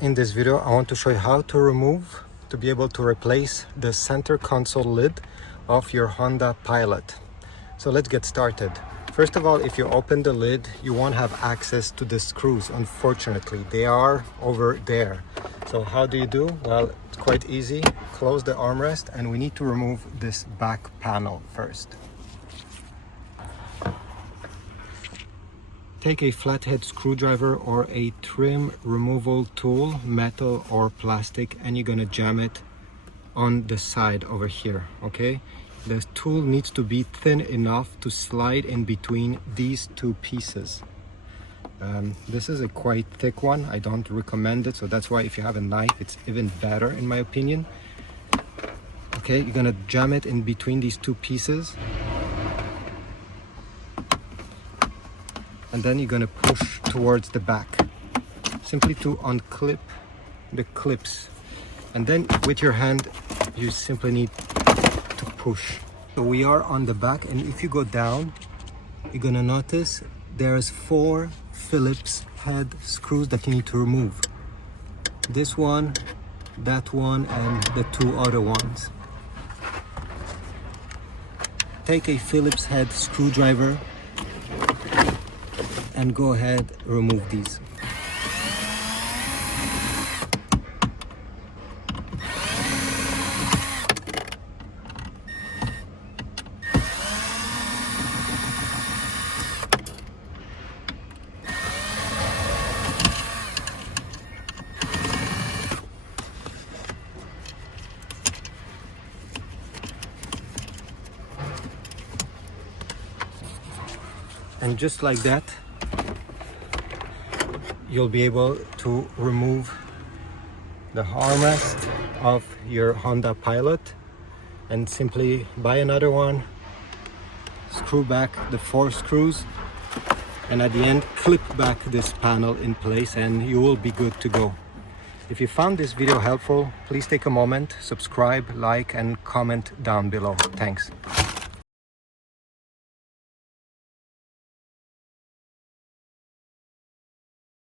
In this video, I want to show you how to be able to replace the center console lid of your Honda Pilot. So let's get started. First of all, if you open the lid, you won't have access to the screws. Unfortunately, they are over there. So how do you do? Well, it's quite easy. Close the armrest and we need to remove this back panel first. Take a flathead screwdriver or a trim removal tool, metal or plastic, and you're gonna jam it on the side over here, okay? The tool needs to be thin enough to slide in between these two pieces. This is a quite thick one. I don't recommend it, so that's why if you have a knife, it's even better in my opinion. Okay, you're gonna jam it in between these two pieces. And then you're going to push towards the back, simply to unclip the clips, and then with your hand you simply need to push. So we are on the back, and if you go down, you're going to notice there's 4 Phillips head screws that you need to remove. This one, that one, and the 2 other ones. Take a Phillips head screwdriver and go ahead, remove these. And just like that, you'll be able to remove the armrest of your Honda Pilot and simply buy another one, screw back the 4 screws, and at the end clip back this panel in place and you will be good to go. If you found this video helpful, please take a moment, subscribe, like and comment down below. Thanks.